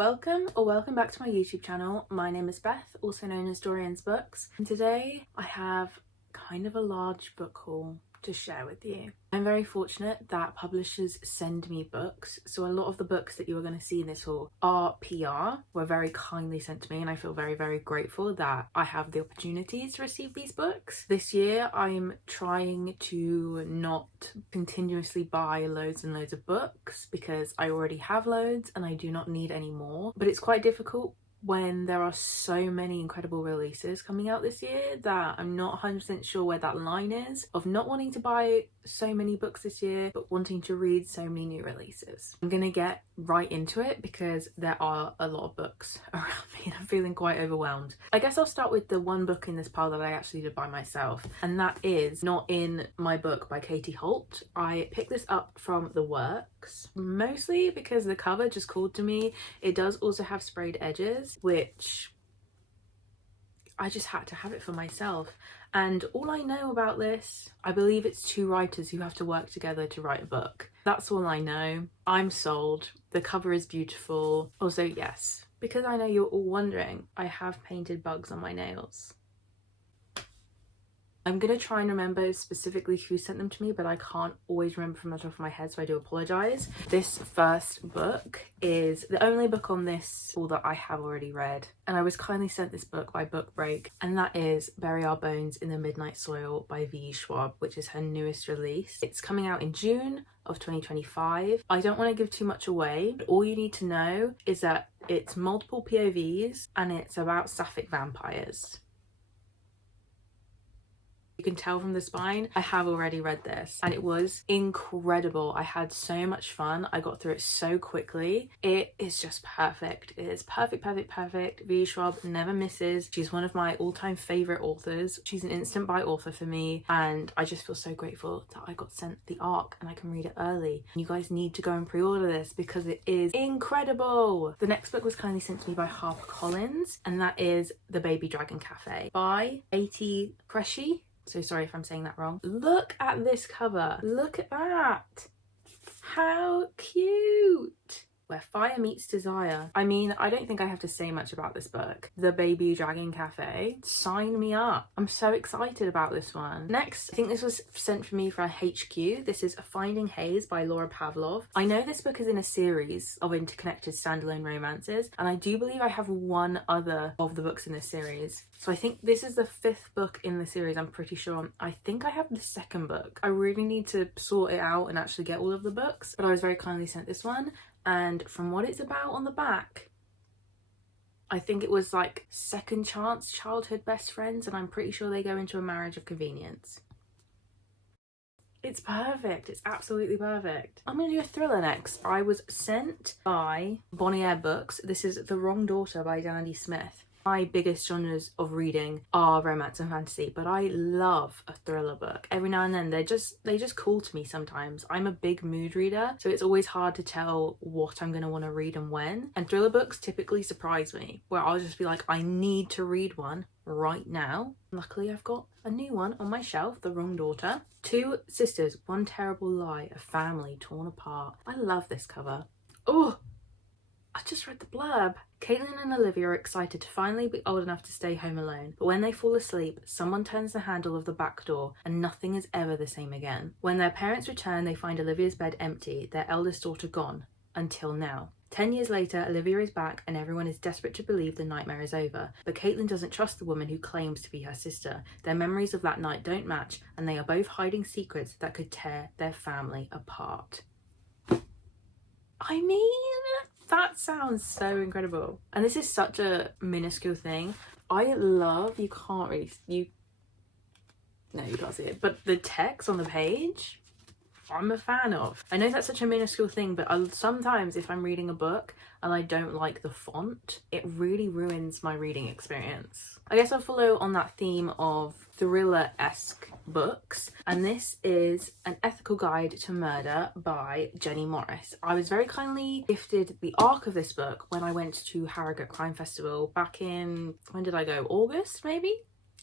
Welcome back to my YouTube channel. My name is Beth, also known as Dorian's Books, and today I have kind of a large book haul to share with you. I'm very fortunate that publishers send me books, so a lot of the books that you are going to see in this haul are PR, were very kindly sent to me, and I feel very grateful that I have the opportunities to receive these books. This year I'm trying to not continuously buy loads and loads of books because I already have loads and I do not need any more, but it's quite difficult when there are so many incredible releases coming out this year that I'm not 100% sure where that line is of not wanting to buy so many books this year but wanting to read so many new releases. I'm gonna get right into it because there are a lot of books around me and I'm feeling quite overwhelmed. I guess I'll start with the one book in this pile that I actually did by myself, and that is Not in My Book by Katie Holt. I picked this up from The Works, mostly because the cover just called to me. It does also have sprayed edges, which I just had to have it for myself. And all I know about this, I believe it's two writers who have to work together to write a book. That's all I know. I'm sold. The cover is beautiful. Also, yes, because I know you're all wondering, I have painted bugs on my nails. I'm gonna try and remember specifically who sent them to me, but I can't always remember from the top of my head, so I do apologise. This first book is the only book on this haul that I have already read, and I was kindly sent this book by Book Break, and that is Bury Our Bones in the Midnight Soil by V. Schwab, which is her newest release. It's coming out in June of 2025. I don't want to give too much away, but all you need to know is that it's multiple POVs and it's about sapphic vampires. You can tell from the spine, I have already read this and it was incredible. I had so much fun. I got through it so quickly. It is just perfect. It is perfect. V. Schwab never misses. She's one of my all-time favorite authors. She's an instant buy author for me, and I just feel so grateful that I got sent the ARC and I can read it early. You guys need to go and pre-order this because it is incredible. The next book was kindly sent to me by HarperCollins, and that is The Baby Dragon Cafe by A.T. Cresci. So sorry if I'm saying that wrong. Look at this cover. Look at that. How cute. Where Fire Meets Desire. I mean, I don't think I have to say much about this book. The Baby Dragon Cafe. Sign me up. I'm so excited about this one. Next, I think this was sent for me for HQ. This is Finding Haze by Laura Pavlov. I know this book is in a series of interconnected standalone romances, and I do believe I have one other of the books in this series. So I think this is the 5th book in the series, I'm pretty sure. I think I have the 2nd book. I really need to sort it out and actually get all of the books, but I was very kindly sent this one. And from what it's about on the back, I think it was like second chance childhood best friends, and I'm pretty sure they go into a marriage of convenience. It's perfect. It's absolutely perfect. I'm gonna do a thriller next. I was sent by Bonnier Books. This is The Wrong Daughter by Dandy Smith. My biggest genres of reading are romance and fantasy, but I love a thriller book. Every now and then they just call to me sometimes. I'm a big mood reader, so it's always hard to tell what I'm going to want to read and when. And thriller books typically surprise me, where I'll just be like, I need to read one right now. Luckily, I've got a new one on my shelf, The Wrong Daughter. 2 sisters, one terrible lie, a family torn apart. I love this cover. Oh, I just read the blurb. Caitlin and Olivia are excited to finally be old enough to stay home alone, but when they fall asleep, someone turns the handle of the back door and nothing is ever the same again. When their parents return, they find Olivia's bed empty, their eldest daughter gone. Until now. 10 years later, Olivia is back and everyone is desperate to believe the nightmare is over, but Caitlin doesn't trust the woman who claims to be her sister. Their memories of that night don't match, and they are both hiding secrets that could tear their family apart. I mean, that sounds so incredible. And this is such a minuscule thing. I love, you can't see it, but the text on the page, I'm a fan of. I know that's such a minuscule thing, but sometimes if I'm reading a book and I don't like the font, it really ruins my reading experience. I guess I'll follow on that theme of thriller-esque books, and this is An Ethical Guide to Murder by Jenny Morris. I was very kindly gifted the ARC of this book when I went to Harrogate Crime Festival back in, when did I go? August, maybe?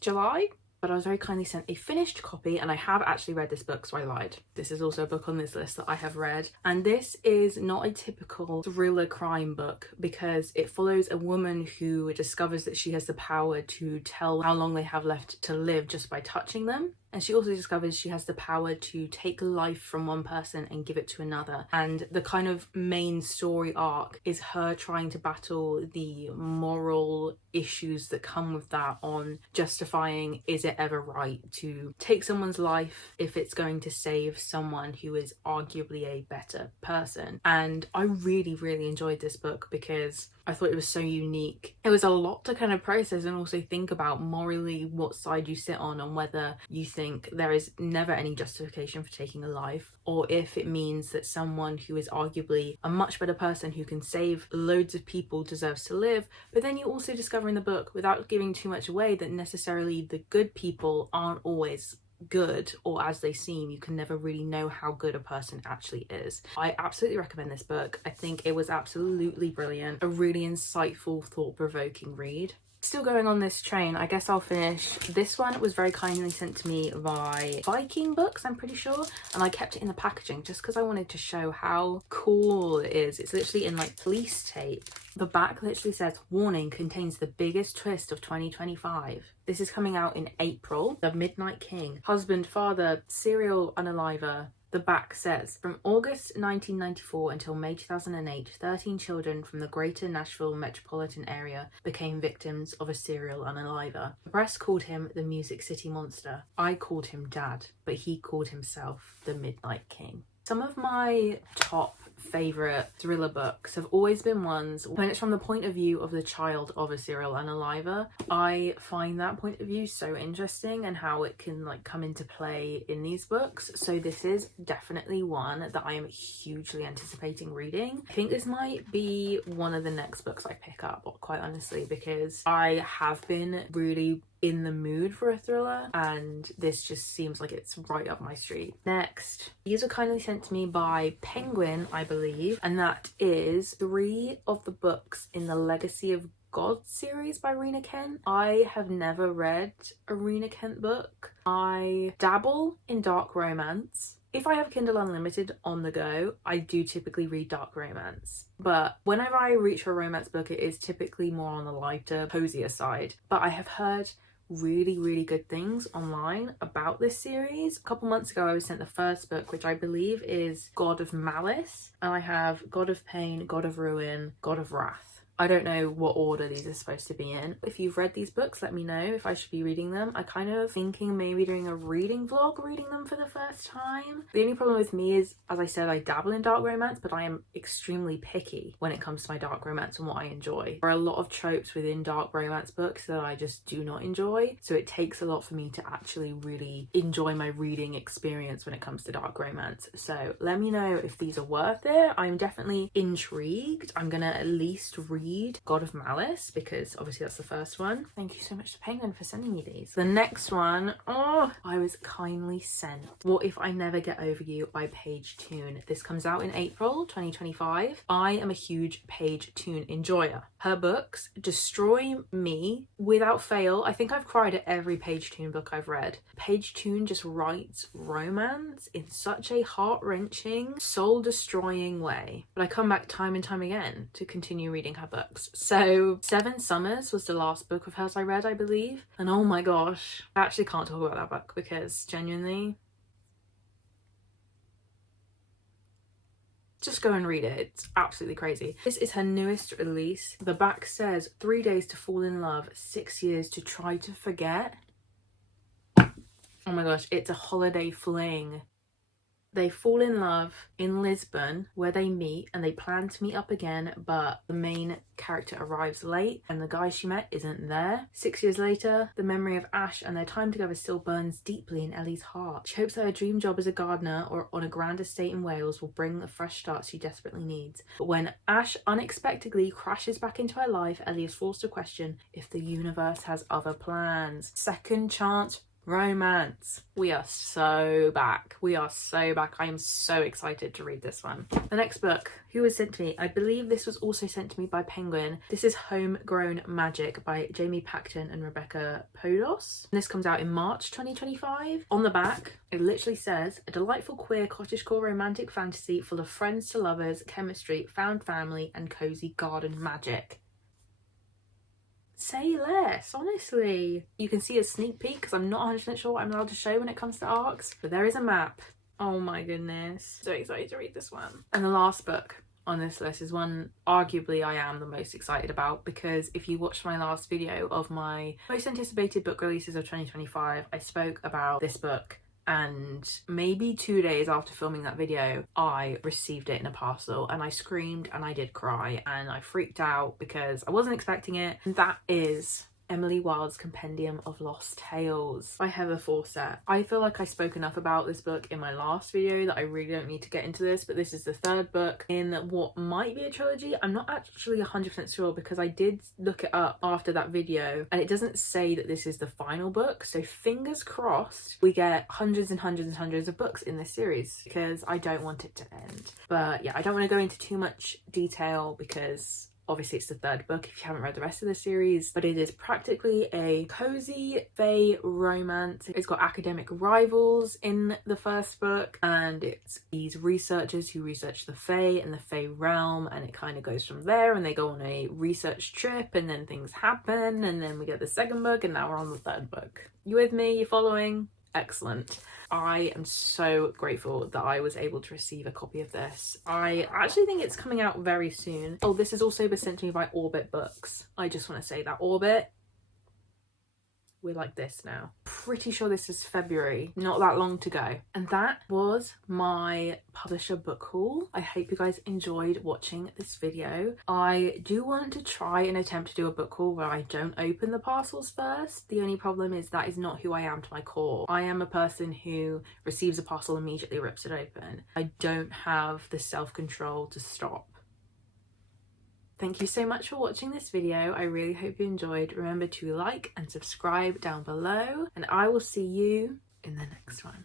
July? but I was very kindly sent a finished copy, and I have actually read this book, so I lied. This is also a book on this list that I have read, and this is not a typical thriller crime book because it follows a woman who discovers that she has the power to tell how long they have left to live just by touching them. And she also discovers she has the power to take life from one person and give it to another. And the kind of main story arc is her trying to battle the moral issues that come with that, on justifying, is it ever right to take someone's life if it's going to save someone who is arguably a better person. And I really, really enjoyed this book because I thought it was so unique. It was a lot to kind of process and also think about morally what side you sit on, and whether you think there is never any justification for taking a life, or if it means that someone who is arguably a much better person who can save loads of people deserves to live. But then you also discover in the book, without giving too much away, that necessarily the good people aren't always good or as they seem. You can never really know how good a person actually is. I absolutely recommend this book. I think it was absolutely brilliant, a really insightful, thought-provoking read. Still going on this train, I guess I'll finish this one. It was very kindly sent to me by Viking Books, I'm pretty sure, and I kept it in the packaging just because I wanted to show how cool it is. It's literally in like police tape. The back literally says, "Warning, contains the biggest twist of 2025. This is coming out in April. The Midnight King. Husband, father, serial unaliver." The back says, "From August 1994 until May 2008, 13 children from the greater Nashville metropolitan area became victims of a serial unaliver. The press called him the Music City Monster. I called him Dad, but he called himself the Midnight King." Some of my top favourite thriller books have always been ones when it's from the point of view of the child of a serial unaliver. I find that point of view so interesting and how it can like come into play in these books. So this is definitely one that I am hugely anticipating reading. I think this might be one of the next books I pick up, quite honestly, because I have been really in the mood for a thriller and this just seems like it's right up my street. Next, these were kindly sent to me by Penguin, I believe, and that is 3 of the books in the Legacy of God series by Rena Kent. I have never read a Rena Kent book. I dabble in dark romance. If I have Kindle Unlimited on the go, I do typically read dark romance. But whenever I reach for a romance book, it is typically more on the lighter, cozier side. But I have heard really, really good things online about this series. A couple months ago, I was sent the first book, which I believe is God of Malice. And I have God of Pain, God of Ruin, God of Wrath. I don't know what order these are supposed to be in. If you've read these books, let me know if I should be reading them. I kind of thinking maybe doing a reading vlog reading them for the first time. The only problem with me is, as I said, I dabble in dark romance, but I am extremely picky when it comes to my dark romance and what I enjoy. There are a lot of tropes within dark romance books that I just do not enjoy, so it takes a lot for me to actually really enjoy my reading experience when it comes to dark romance. So let me know if these are worth it. I'm definitely intrigued. I'm gonna at least read God of Malice because obviously that's the first one. Thank you so much to Penguin for sending me these. The next one, I was kindly sent What If I Never Get Over You by Paige Toon. This comes out in April 2025. I am a huge Paige Toon enjoyer. Her books destroy me without fail. I think I've cried at every Paige Toon book I've read. Paige Toon just writes romance in such a heart-wrenching, soul-destroying way. But I come back time and time again to continue reading her books. So 7 Summers was the last book of hers I read, I believe. And oh my gosh, I actually can't talk about that book because genuinely, just go and read it. It's absolutely crazy. This is her newest release. The back says 3 days to fall in love, 6 years to try to forget. Oh my gosh, it's a holiday fling. They fall in love in Lisbon where they meet and they plan to meet up again, but the main character arrives late and the guy she met isn't there. 6 years later, the memory of Ash and their time together still burns deeply in Ellie's heart. She hopes that her dream job as a gardener or on a grand estate in Wales will bring the fresh start she desperately needs. But when Ash unexpectedly crashes back into her life, Ellie is forced to question if the universe has other plans. Second chance romance. We are so back. We are so back. I am so excited to read this one. The next book, who was sent to me? I believe this was also sent to me by Penguin. This is Homegrown Magic by Jamie Paxton and Rebecca Podos. This comes out in March 2025. On the back, it literally says, a delightful queer cottagecore romantic fantasy full of friends to lovers, chemistry, found family, and cozy garden magic. Say less, honestly. You can see a sneak peek because I'm not 100% sure what I'm allowed to show when it comes to arcs, but there is a map. Oh my goodness. So excited to read this one. And the last book on this list is one arguably I am the most excited about, because if you watched my last video of my most anticipated book releases of 2025, I spoke about this book. And maybe 2 days after filming that video, I received it in a parcel and I screamed and I did cry and I freaked out because I wasn't expecting it. And that is Emily Wilde's Compendium of Lost Tales by Heather Fawcett. I feel like I spoke enough about this book in my last video that I really don't need to get into this, but this is the third book in what might be a trilogy. I'm not actually 100% sure because I did look it up after that video and it doesn't say that this is the final book, so fingers crossed we get hundreds and hundreds and hundreds of books in this series because I don't want it to end. But yeah, I don't want to go into too much detail because obviously it's the third book if you haven't read the rest of the series, but it is practically a cozy fae romance. It's got academic rivals in the first book and it's these researchers who research the fae and the fae realm, and it kind of goes from there and they go on a research trip and then things happen and then we get the second book and now we're on the third book. You with me? You following? Excellent. I am so grateful that I was able to receive a copy of this. I actually think it's coming out very soon. Oh, this has also been sent to me by Orbit Books. I just want to say that Orbit, we're like this now. Pretty sure this is February, not that long to go. And that was my publisher book haul. I hope you guys enjoyed watching this video. I do want to try and attempt to do a book haul where I don't open the parcels first. The only problem is that is not who I am to my core. I am a person who receives a parcel and immediately rips it open. I don't have the self-control to stop. Thank you so much for watching this video. I really hope you enjoyed. Remember to like and subscribe down below, and I will see you in the next one.